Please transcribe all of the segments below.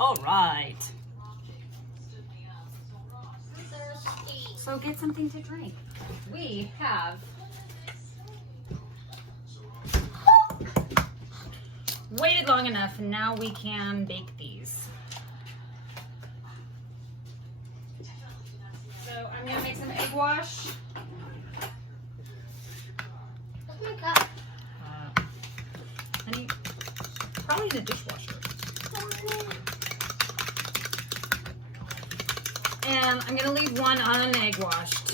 All right. Thirsty. So get something to drink. We have waited long enough, and now we can bake these. So I'm gonna make some egg wash. What's my cup? Honey, probably in the dishwasher. And I'm gonna leave one unegg washed.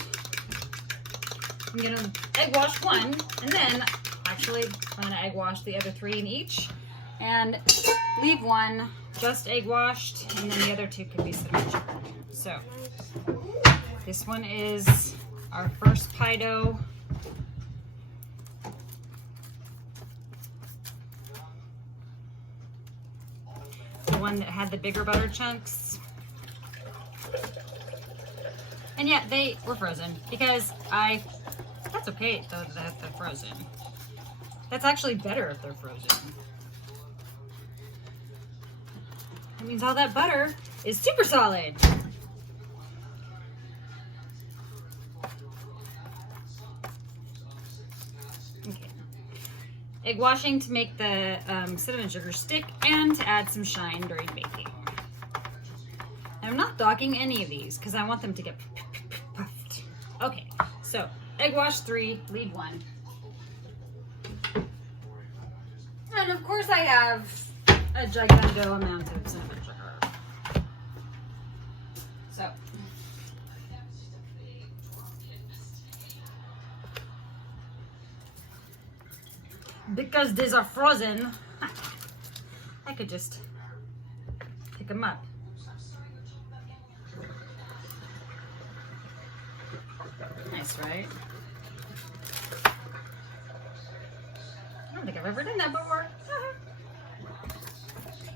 I'm gonna egg wash one, and then actually I'm gonna egg wash the other 3 in each, and leave one just egg washed, and then the other 2 can be cinnamon sugar. So this one is our first pie dough. The one that had the bigger butter chunks. And yet they were frozen because that's okay though that they're frozen. That's actually better if they're frozen. That means all that butter is super solid. Okay. Egg washing to make the cinnamon sugar stick and to add some shine during baking. I'm not docking any of these because I want them to get puffed. Okay, so egg wash 3, leave 1. And of course I have a gigando amount of cinnamon sugar. So. Because these are frozen, I could just pick them up. Nice, right? I don't think I've ever done that before.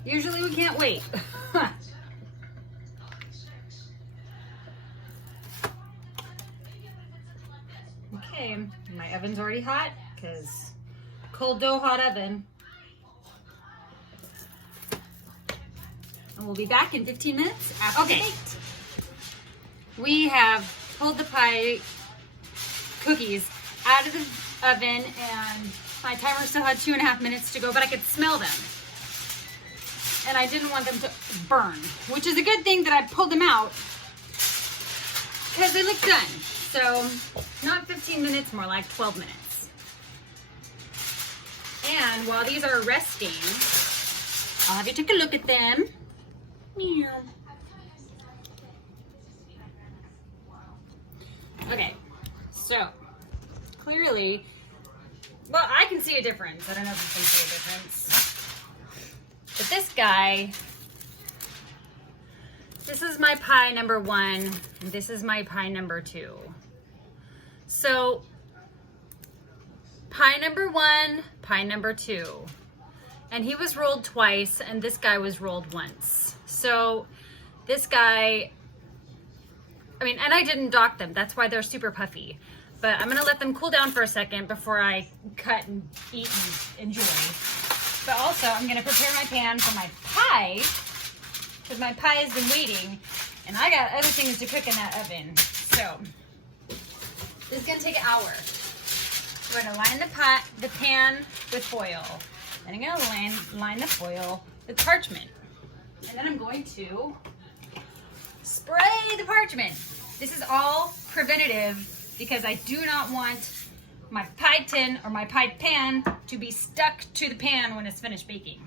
Usually we can't wait. Okay, my oven's already hot because cold dough, hot oven. And we'll be back in 15 minutes after baked. We have pulled the pie cookies out of the oven, and my timer still had 2.5 minutes to go, but I could smell them. And I didn't want them to burn, which is a good thing that I pulled them out because they look done. So not 15 minutes, more like 12 minutes. And while these are resting, I'll have you take a look at them. Meow. Okay, so clearly, well, I can see a difference. I don't know if you can see a difference. But this guy, this is my pie number 1, and this is my pie number 2. So, pie number 1, pie number 2. And he was rolled twice, and this guy was rolled once. So, this guy, I mean, and I didn't dock them. That's why they're super puffy. But I'm gonna let them cool down for a second before I cut and eat and enjoy. But also, I'm gonna prepare my pan for my pie, because my pie has been waiting, and I got other things to cook in that oven. So, this is gonna take an hour. We're gonna line the pan with foil. Then I'm gonna line the foil with parchment. And then I'm going to spray the parchment. This is all preventative because I do not want my pie tin or my pie pan to be stuck to the pan when it's finished baking.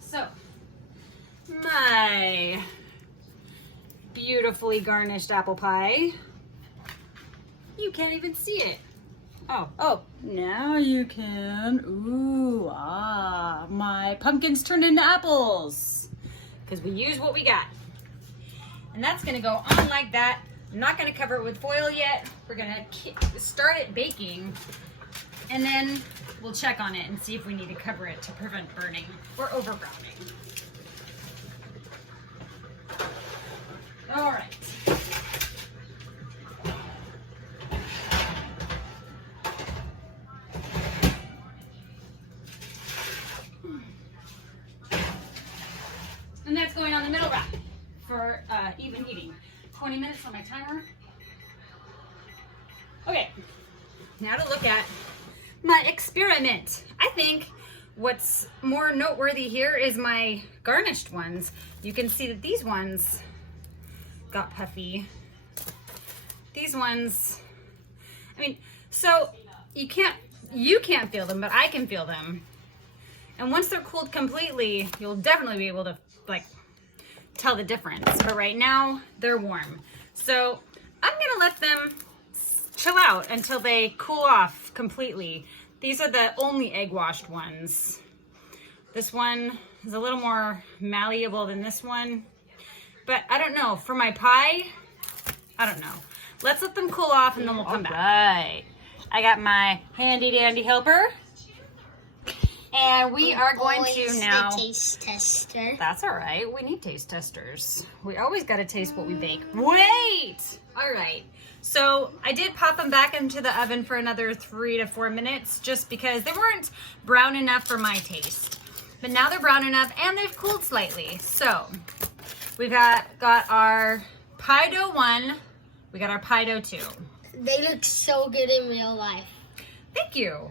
So, my beautifully garnished apple pie. You can't even see it. Oh, now you can. Ooh, my pumpkins turned into apples. Because we use what we got. And that's gonna go on like that. I'm not gonna cover it with foil yet. We're gonna start it baking, and then we'll check on it and see if we need to cover it to prevent burning or overbrowning. All right. 20 minutes on my timer. Okay, now to look at my experiment. I think what's more noteworthy here is my garnished ones. You can see that these ones got puffy. These ones, I mean, so you can't feel them, but I can feel them. And once they're cooled completely, you'll definitely be able to like tell the difference. But right now they're warm. So I'm gonna let them chill out until they cool off completely. These are the only egg washed ones. This one is a little more malleable than this one. But I don't know, for my pie, I don't know. Let's let them cool off and then we'll come back. Right. I got my handy dandy helper. And we are going to now. The taste tester. That's all right. We need taste testers. We always got to taste what we bake. Wait! All right. So I did pop them back into the oven for another 3 to 4 minutes just because they weren't brown enough for my taste. But now they're brown enough and they've cooled slightly. So we've got our pie dough 1. We got our pie dough 2. They look so good in real life. Thank you.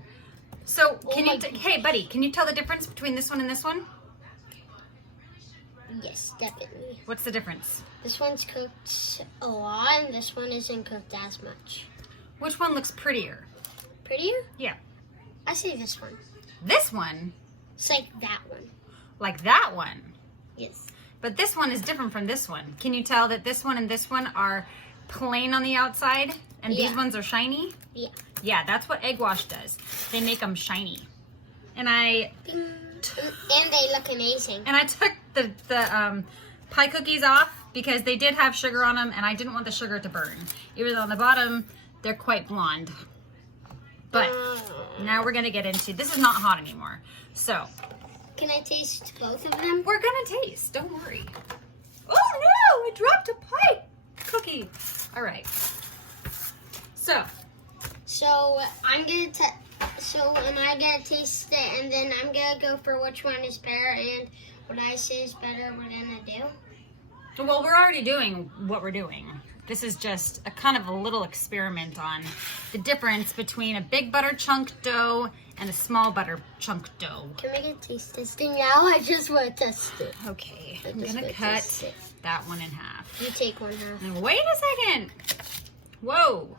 So can hey buddy, can you tell the difference between this one and this one? Yes, definitely. What's the difference? This one's cooked a lot and this one isn't cooked as much. Which one looks prettier? Prettier? Yeah. I say this one. This one? It's like that one. Like that one? Yes. But this one is different from this one. Can you tell that this one and this one are plain on the outside and these ones are shiny? Yeah. Yeah, that's what egg wash does. They make them shiny. And and they look amazing. And I took the pie cookies off because they did have sugar on them and I didn't want the sugar to burn. Even though on the bottom, they're quite blonde. But now we're gonna get into, this is not hot anymore. So. Can I taste both of them? We're gonna taste, don't worry. Oh no, I dropped a pie cookie. All right. So am I gonna taste it and then I'm gonna go for which one is better and what I say is better we're gonna do? Well, we're already doing what we're doing. This is just a kind of a little experiment on the difference between a big butter chunk dough and a small butter chunk dough. Can we get taste testing now? I just want to test it. Okay, I'm gonna cut that one in half. You take one half. And wait a second. Whoa.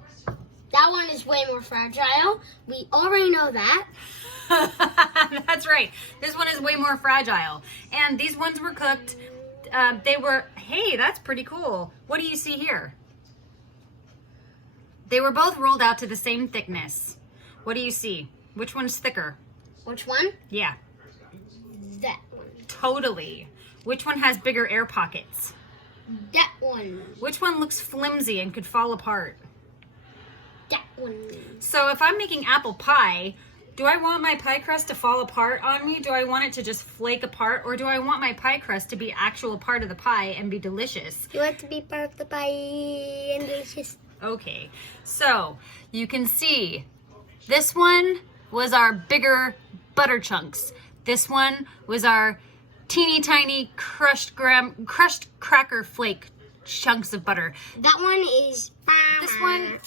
That one is way more fragile. We already know that. That's right. This one is way more fragile. And these ones were cooked. Hey, that's pretty cool. What do you see here? They were both rolled out to the same thickness. What do you see? Which one's thicker? Which one? Yeah. That one. Totally. Which one has bigger air pockets? That one. Which one looks flimsy and could fall apart? That one. So if I'm making apple pie, do I want my pie crust to fall apart on me? Do I want it to just flake apart? Or do I want my pie crust to be actual part of the pie and be delicious? You want to be part of the pie and delicious. Okay, so you can see this one was our bigger butter chunks. This one was our teeny tiny crushed cracker flake chunks of butter. That one is... This one,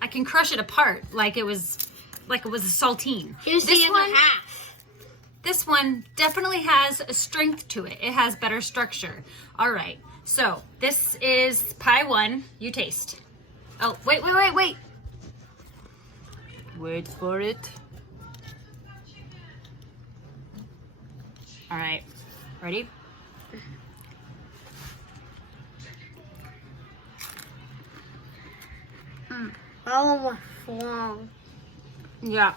I can crush it apart like it was a saltine. Here's the other half. This one definitely has a strength to it. It has better structure. All right, so this is pie 1. You taste. Oh, wait. Wait for it. All right, ready? Oh, long. Yeah,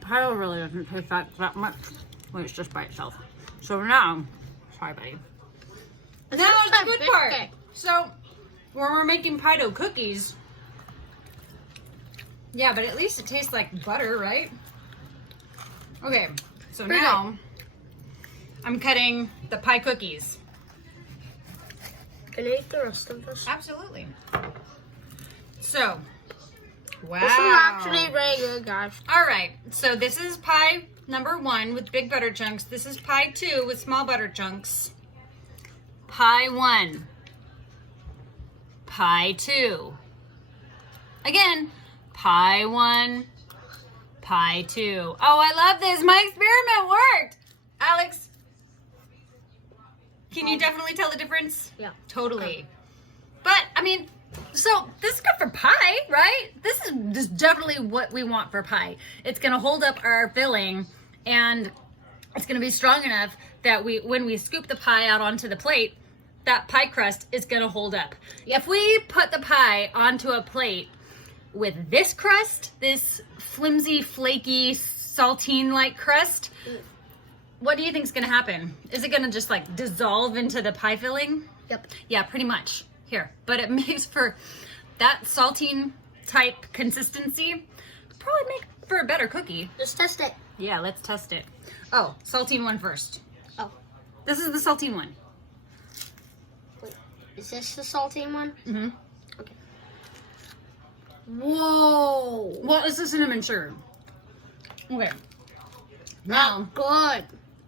pie really doesn't taste that much when it's just by itself. So now, sorry buddy. Now it's the good part. So when we're making pie dough cookies, yeah, but at least it tastes like butter, right? Okay, so now I'm cutting the pie cookies. Can I eat the rest of this? Absolutely. So, wow. This is actually very good, guys. All right, so this is pie number 1 with big butter chunks. This is pie 2 with small butter chunks. Pie 1. Pie 2. Again, pie 1. Pie 2. Oh, I love this. My experiment worked. Alex, can you definitely tell the difference? Yeah. Totally. But, I mean, so this is good for pie, right? This is definitely what we want for pie. It's going to hold up our filling, and it's going to be strong enough that when we scoop the pie out onto the plate, that pie crust is going to hold up. If we put the pie onto a plate with this crust, this flimsy, flaky, saltine-like crust, what do you think is going to happen? Is it going to just like dissolve into the pie filling? Yep. Yeah, pretty much. Here. But it makes for that saltine type consistency, probably make for a better cookie. Let's test it. Yeah, let's test it. Oh, saltine one first. Oh. This is the saltine one. Wait, is this the saltine one? Mm-hmm. Okay. Whoa. Well, it's the cinnamon sugar. Okay. Now, Good.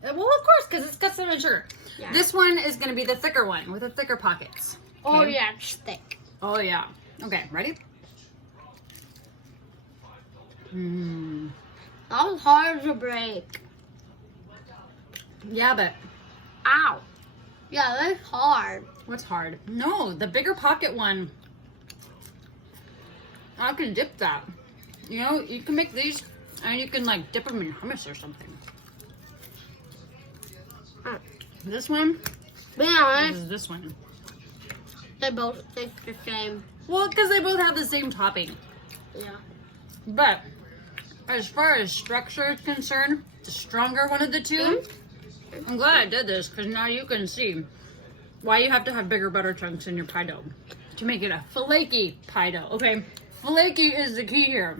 well, of course, because it's got cinnamon sugar. Yeah. This one is going to be the thicker one with the thicker pockets. Oh, Okay. yeah, it's thick. Oh, yeah. Okay, ready? Mmm. That was hard to break. Yeah, but Ow. Yeah, that's hard. what's hard? No, the bigger pocket one. I can dip that. You know, you can make these and you can like dip them in hummus or something. Oh. This one, Be this honest, is this one. they both taste the same. Well, because they both have the same topping. Yeah. But as far as structure is concerned, the stronger one of the two. I'm glad I did this because now you can see why you have to have bigger butter chunks in your pie dough to make it a flaky pie dough. Okay, flaky is the key here.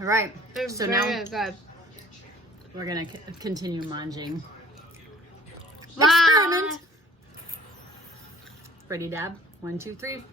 All right, It's so very now good. we're gonna continue manging. Bye. Experiment. Ready, dab? 1, 2, 3.